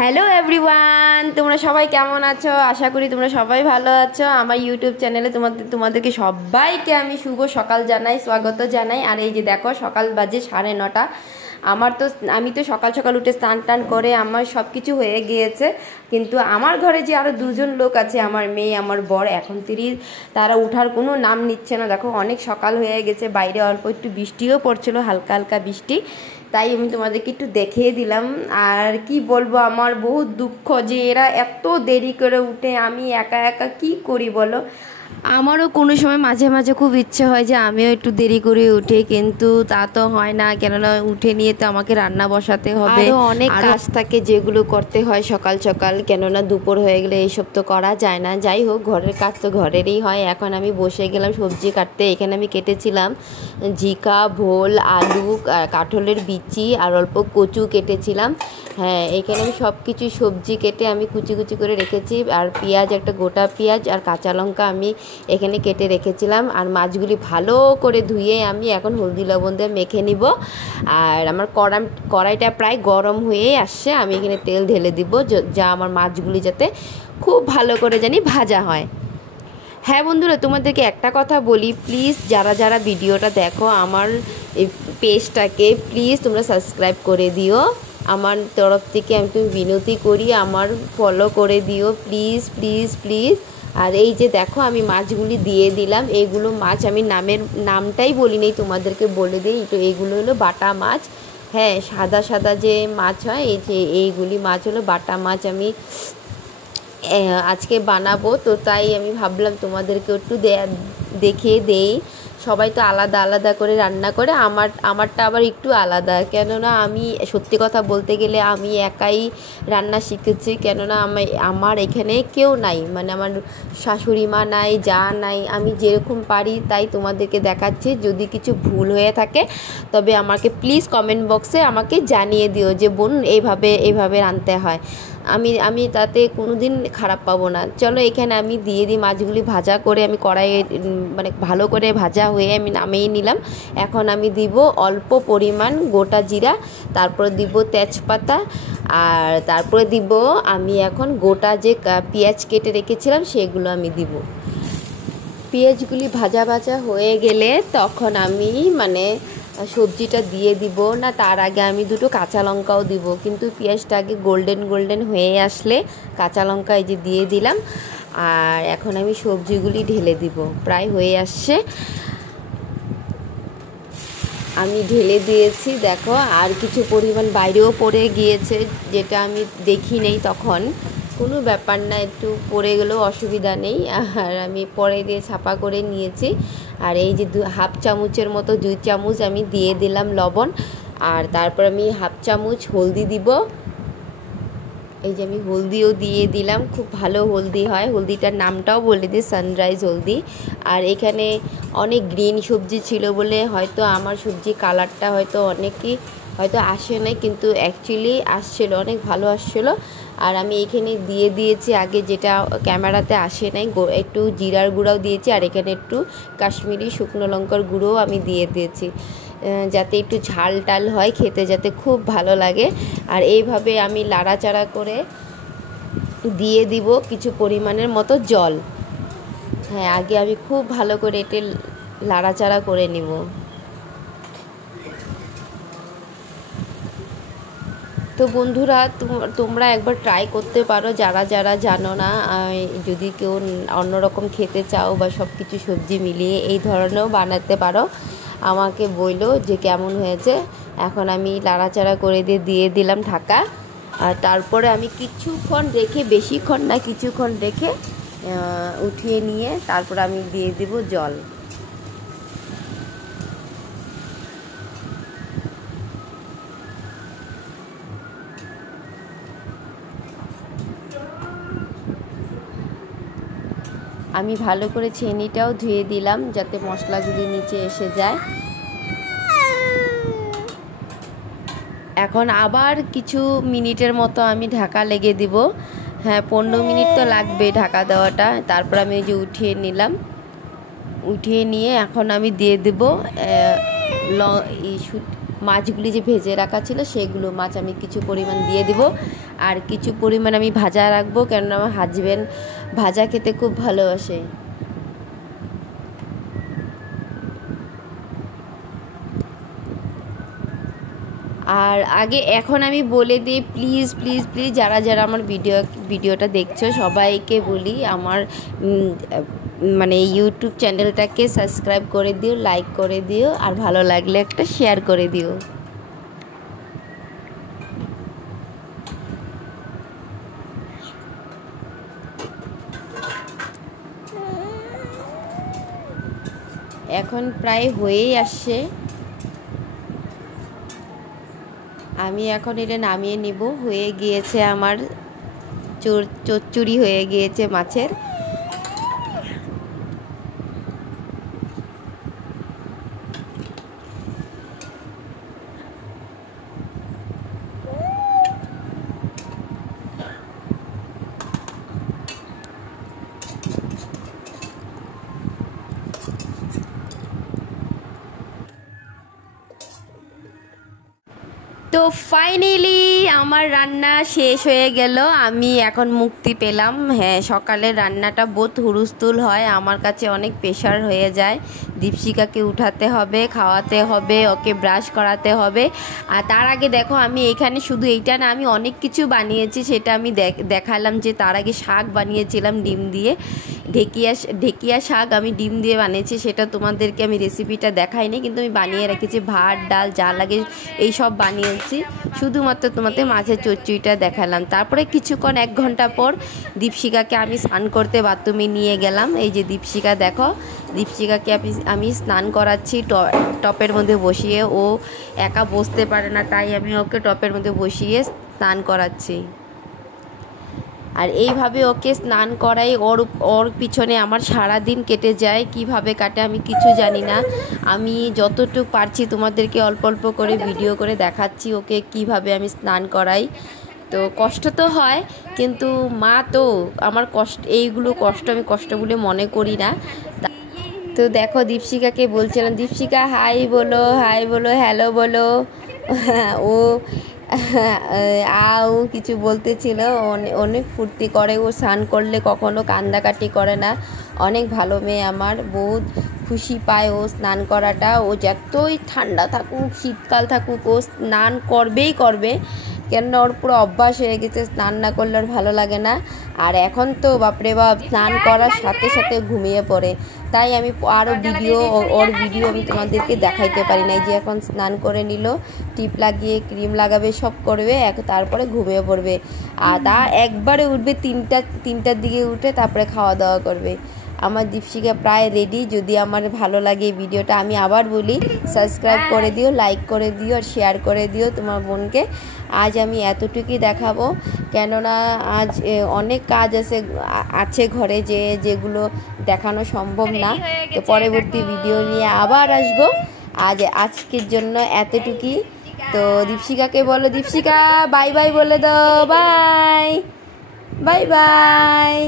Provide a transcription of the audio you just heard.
Hello everyone, তোমরা সবাই কেমন আছো? আশা করি তোমরা সবাই ভালো আছো। আমার ইউটিউব চ্যানেলে তোমাদেরকে সবাইকে আমি শুভ সকাল জানাই, স্বাগত জানাই। আর এই যে দেখো, সকাল বাজে 9:30। আমি তো সকাল সকাল উঠে স্নান টান করে আমার সব কিছু হয়ে গিয়েছে, কিন্তু আমার ঘরে যে আরও দুজন লোক আছে, আমার মেয়ে আমার বর, এখন তারা উঠার কোনো নাম নিচ্ছে না। দেখো অনেক সকাল হয়ে গেছে, বাইরে অল্প একটু বৃষ্টিও পড়ছিল, হালকা হালকা বৃষ্টি, তাই আমি তোমাদেরকে একটু দেখিয়ে দিলাম। আর কি বলবো, আমার বহুত দুঃখ যে এরা এত দেরি করে উঠে, আমি একা একা কি করি বলো। আমারও কোনো সময় মাঝে মাঝে খুব ইচ্ছে হয় যে আমিও একটু দেরি করে উঠি, কিন্তু তা তো হয় না, কেননা উঠে নিয়ে তো আমাকে রান্না বসাতে হবে, অনেক কাজ থাকে যেগুলো করতে হয় সকাল সকাল, কেননা দুপুর হয়ে গেলে এইসব তো করা যায় না। যাই হোক, ঘরের কাজ তো ঘরেরই হয়। এখন আমি বসে গেলাম সবজি কাটতে। এখানে আমি কেটেছিলাম ঝিকা, ভোল, আলু, কাঁঠালের বিচি আর অল্প কচু কেটেছিলাম। হ্যাঁ, এখানে আমি সব কিছু সবজি কেটে আমি কুচি কুচি করে রেখেছি। আর পেঁয়াজ, একটা গোটা পেঁয়াজ আর কাঁচা লঙ্কা আমি এখানে কেটে রেখেছিলাম। আর মাছগুলি ভালো করে ধুয়ে আমি এখন হলদি লবণ দিয়ে মেখে নিব। আর আমার কড়াইটা প্রায় গরম হয়ে আসছে, আমি এখানে তেল ঢেলে দিব, যা আমার মাছগুলি যাতে খুব ভালো করে জানি ভাজা হয়। হ্যাঁ বন্ধুরা, তোমাদেরকে একটা কথা বলি, প্লিজ যারা যারা ভিডিওটা দেখো আমার এই পেজটাকে প্লিজ তোমরা সাবস্ক্রাইব করে দিও। আমার তরফ থেকে আমি তুমি বিনতি করি, আমার ফলো করে দিও প্লিজ প্লিজ প্লিজ। আর এই যে দেখো, আমি মাছগুলি দিয়ে দিলাম। এইগুলো মাছ আমি নামটাই বলি নেই, তোমাদেরকে বলে দিই। তো এইগুলো হলো বাটা মাছ। হ্যাঁ, সাদা সাদা যে মাছ হয়, এই যে এইগুলি মাছ হলো বাটা মাছ। আমি আজকে বানাবো, তো তাই আমি ভাবলাম তোমাদেরকে একটু দেখিয়ে দেই। সবাই তো আলাদা আলাদা করে রান্না করে, আমারটা আবার একটু আলাদা, কেননা আমি সত্যি কথা বলতে গেলে আমি একাই রান্না শিখেছি, কেননা আমার এখানে কেউ নাই, মানে আমার শাশুড়ি মা নাই, যা নাই। আমি যেরকম পারি তাই তোমাদেরকে দেখাচ্ছি। যদি কিছু ভুল হয়ে থাকে তবে আমাকে প্লিজ কমেন্ট বক্সে আমাকে জানিয়ে দিও যে বোন এইভাবে রাঁধতে হয়। আমি তাতে কোনো দিন খারাপ পাবো না। চলো, এখানে আমি দিয়ে দিই মাছগুলি ভাজা করে। আমি কড়াইয়ে মানে ভালো করে ভাজা হয়ে আমি নামিয়ে নিলাম। এখন আমি দিব অল্প পরিমাণ গোটা জিরা, তারপরে দিব তেজপাতা, আর তারপরে দিব আমি এখন গোটা যে পেঁয়াজ কেটে রেখেছিলাম সেগুলো আমি দিব। পেঁয়াজগুলি ভাজা ভাজা হয়ে গেলে তখন আমি সবজিটা দিয়ে দিব। না, তার আগে আমি দুটো কাঁচা লঙ্কাও দিব, কিন্তু পেঁয়াজটা আগে গোল্ডেন গোল্ডেন হয়ে আসলে কাঁচা লঙ্কা এই যে দিয়ে দিলাম। আর এখন আমি সবজিগুলি ঢেলে দিব, প্রায় হয়ে আসছে, আমি ঢেলে দিয়েছি। দেখো, আর কিছু পরিমাণ বাইরেও পড়ে গিয়েছে, যেটা আমি দেখি নেই তখন। কোনো ব্যাপার না, একটু পড়ে গেলেও অসুবিধা নেই। আর আমি পরে দিয়ে ছাপা করে নিয়েছি। আর এই যে হাফ চামচের মতো 2 চামচ আমি দিয়ে দিলাম লবণ। আর তারপর আমি হাফ চামচ হলদি দিব। এই যে আমি হলদিও দিয়ে দিলাম, খুব ভালো হলদি হয়, হলদিটার নামটাও বলে দিই, সানরাইজ হলদি। আর এখানে অনেক গ্রিন সবজি ছিল বলে হয়তো আমার সবজি কালারটা হয়তো অনেকেই হয়তো আসে নাই, কিন্তু অ্যাকচুয়ালি আসছিলো, অনেক ভালো আসছিলো। আর আমি এখানে দিয়ে দিয়েছি আগে, যেটা ক্যামেরাতে আসে নাই, একটু জিরার গুঁড়াও দিয়েছি। আর এখানে একটু কাশ্মীরি শুকনো লঙ্কার গুঁড়োও আমি দিয়ে দিয়েছি, যাতে একটু ঝাল টাল হয়, খেতে যাতে খুব ভালো লাগে। আর এইভাবে আমি লাড়াচাড়া করে দিয়ে দিব কিছু পরিমাণের মতো জল। হ্যাঁ, আগে আমি খুব ভালো করে এটা লাড়াচাড়া করে নিব। তো বন্ধুরা, তোমরা একবার ট্রাই করতে পারো, যারা যারা জানো না। যদি কেউ অন্যরকম খেতে চাও বা সব কিছু সবজি মিলিয়ে এই ধরনেরও বানাতে পারো, আমাকে বললো যে কেমন হয়েছে। এখন আমি লাড়াচাড়া করে দিয়ে দিলাম ঢাকা। আর তারপরে আমি কিছুক্ষণ রেখে, বেশিক্ষণ না, কিছুক্ষণ রেখে উঠিয়ে নিয়ে তারপর আমি দিয়ে দেব জল। আমি ভালো করে ছেনিটাও ধুয়ে দিলাম, যাতে মশলাগুলি নিচে এসে যায়। এখন আবার কিছু মিনিটের মতো আমি ঢাকা লেগে দিব। হ্যাঁ, 15 মিনিট তো লাগবে ঢাকা দেওয়াটা। তারপর আমি এই যে উঠিয়ে নিলাম, উঠিয়ে নিয়ে এখন আমি দিয়ে দেব মাছগুলি যে ভেজে রাখা ছিল সেগুলো মাছ আমি কিছু পরিমাণ দিয়ে দেব, আর কিছু পরিমাণ আমি ভাজা রাখবো, কেননা আমার হাজবেন্ড ভাজা খেতে খুব ভালোবাসে। আর এখন আমি বলে দিই, প্লিজ প্লিজ প্লিজ যারা যারা আমার ভিডিওটা দেখছো সবাইকে বলি, আমার মানে ইউটিউব চ্যানেলটাকে সাবস্ক্রাইব করে দিও, লাইক করে দিও, আর ভালো লাগলে একটা শেয়ার করে দিও। এখন প্রায় হয়েই আসছে, আমি এখন এটা নামিয়ে নিব। হয়ে গিয়েছে আমার চচ্চড়ি হয়ে গিয়েছে মাছের। তো ফাইনালি আমার রান্না শেষ হয়ে গেল, আমি এখন মুক্তি পেলাম। হ্যাঁ, সকালের রান্নাটা বহুত হুড়স্থুল হয়, আমার কাছে অনেক প্রেশার হয়ে যায়। দীপশিকাকে উঠাতে হবে, খাওয়াতে হবে, ওকে ব্রাশ করাতে হবে। আর তার আগে দেখো আমি এখানে শুধু এইটা না, আমি অনেক কিছু বানিয়েছি, সেটা আমি দেখালাম। যে তার আগে শাক বানিয়েছিলাম ডিম দিয়ে, ঢেকিয়া শাক আমি ডিম দিয়ে বানিয়েছি, সেটা তোমাদেরকে আমি রেসিপিটা দেখাইনি, কিন্তু আমি বানিয়ে রেখেছি। ভাত ডাল যা লাগে এই সব বানিয়েছি, শুধুমাত্র তোমাদের মাছের চচ্চড়িটা দেখালাম। তারপরে কিছুক্ষণ 1 ঘন্টা পর দীপশিকাকে আমি স্নান করতে বাথরুমে নিয়ে গেলাম। এই যে দীপশিকা, দেখো দীপশিকাকে আমি স্নান করাচ্ছি টপের মধ্যে বসিয়ে। ও একা বসতে পারে না, তাই আমি ওকে টপের মধ্যে বসিয়ে স্নান করাচ্ছি। আর এইভাবে ওকে স্নান করাই, ওর পিছনে আমার সারা দিন কেটে যায়। কিভাবে কাটে আমি কিছু জানি না, আমি যতটুকু পারছি তোমাদেরকে অল্প অল্প করে ভিডিও করে দেখাচ্ছি ওকে কিভাবে আমি স্নান করাই। তো কষ্ট তো হয়, কিন্তু মা তো আমার এইগুলো কষ্ট আমি কষ্ট বলে মনে করি না। তো দেখো দীপশিকাকে বলছিলাম, দীপশিকা হাই বলো, হাই বলো, হ্যালো বলো। ও আও কিছু বলতেছিল, অনেক ফুর্তি করে। ও স্নান করলে কখনো কান্দাকাটি করে না, অনেক ভালো মেয়ে আমার, বহুত খুশি পায় ও স্নান করাটা। ও যতই ঠান্ডা থাকুক শীতকাল থাকুক ও স্নান করবেই করবে, কেননা ওর পুরো অভ্যাস হয়ে গেছে, স্নান না করলে ওর ভালো লাগে না। আর এখন তো বাপরে বাপ স্নান করার সাথে সাথে ঘুমিয়ে পড়ে, তাই আমি আরও ওর ভিডিও আমি তোমাদেরকে দেখাইতে পারি না। যে এখন স্নান করে নিল, টিপ লাগিয়ে ক্রিম লাগাবে, সব করবে, তারপরে ঘুমিয়ে পড়বে। আর তা একবারে উঠবে 3টার দিকে উঠে তারপরে খাওয়া দাওয়া করবে। আমার দীপশিকা প্রায় রেডি। যদি আমার ভালো লাগে এই ভিডিওটা, আমি আবার বলি সাবস্ক্রাইব করে দিও, লাইক করে দিও, আর শেয়ার করে দিও তোমার বোনকে। আজ আমি এতটুকুই দেখাবো, কেননা আজ অনেক কাজ আছে ঘরে, যেগুলো দেখানো সম্ভব না। তো পরবর্তী ভিডিও নিয়ে আবার আসবো। আজকের জন্য এতটুকুই। তো দীপশিকাকে বলো, দীপশিকা বাই বাই বলে দাও, বাই বাই বাই।